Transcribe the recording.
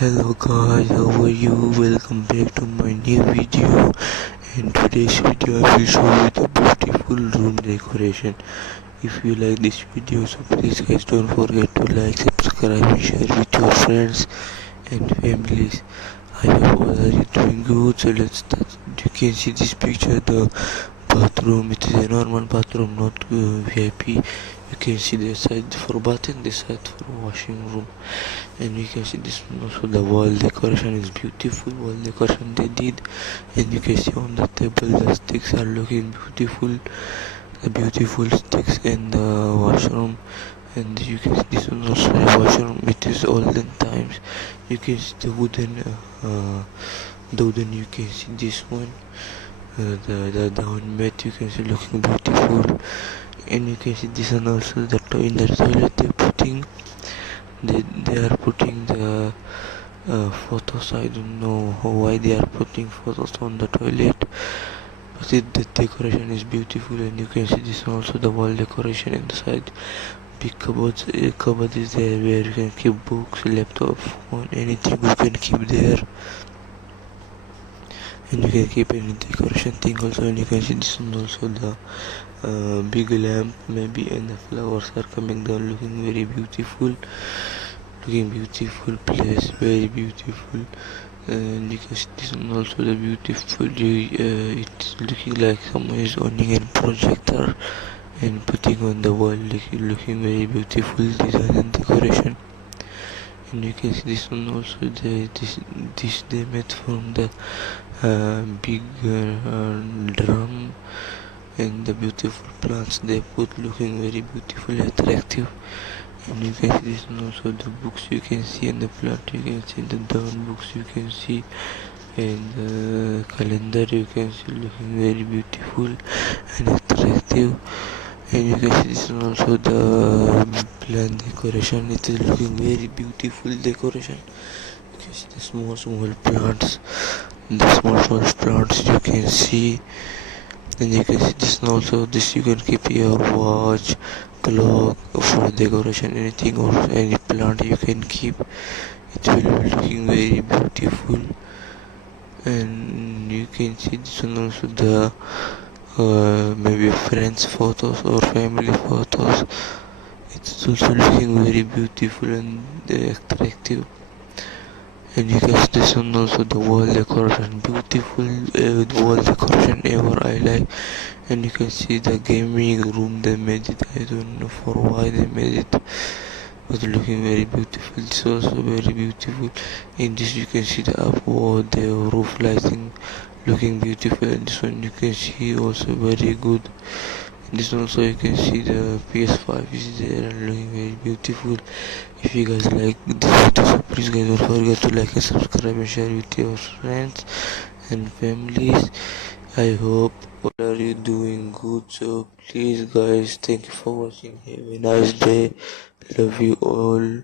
Hello guys, how are you? Welcome back to my new video. In today's video I will show you the beautiful room decoration. If you like this video, so please guys don't forget to like, subscribe and share with your friends and families. I hope all are you doing good. So let's start. You can see this picture, the bathroom. It is a normal bathroom, not VIP. You can see the side for bath and the side for washing room. And you can see this one also, the wall decoration is beautiful. Wall decoration they did. And you can see on the table the sticks are looking beautiful. The beautiful sticks in the washroom. And you can see this one also a washroom. It is olden times. You can see the wooden you can see this one, the down mat, you can see looking beautiful. And you can see this one also, the toilet they are putting the photos. I don't know why they are putting photos on the toilet, but the decoration is beautiful. And you can see this one also, the wall decoration inside. Big cupboard is there where you can keep books, laptop, phone, anything you can keep there. And you can keep any decoration thing also. And you can see this one also, the big lamp maybe, and the flowers are coming down looking very beautiful. Place, very beautiful. And you can see this one also, the beautiful it's looking like someone is owning a projector and putting on the wall, looking very beautiful design and decoration. And you can see this one also, this they made from the big drum. And the beautiful plants they put looking very beautiful, attractive. And you can see this one also, the books you can see, and the plant you can see, the down books you can see, and the calendar you can see looking very beautiful and attractive. And you can see this one also, the plant decoration. It is looking very beautiful decoration. You can see the small plants, you can see. And you can see this one also, this you can keep your watch, clock for decoration, anything or any plant you can keep. It will be looking very beautiful. And you can see this one also, the maybe friends photos or family photos. It's also looking very beautiful and attractive. And you can see this one also, the wall decoration, beautiful wall decoration ever I like. And you can see the gaming room they made it. I don't know for why they made it, but looking very beautiful. This also very beautiful. In this you can see the upward, the roof lighting looking beautiful. And this one you can see also very good. In this one also you can see the PS5 is there and looking very beautiful. If you guys like this video, so please guys don't forget to like and subscribe and share with your friends and families. I hope all are you doing good. So please guys, thank you for watching. Have a nice day. Love you all.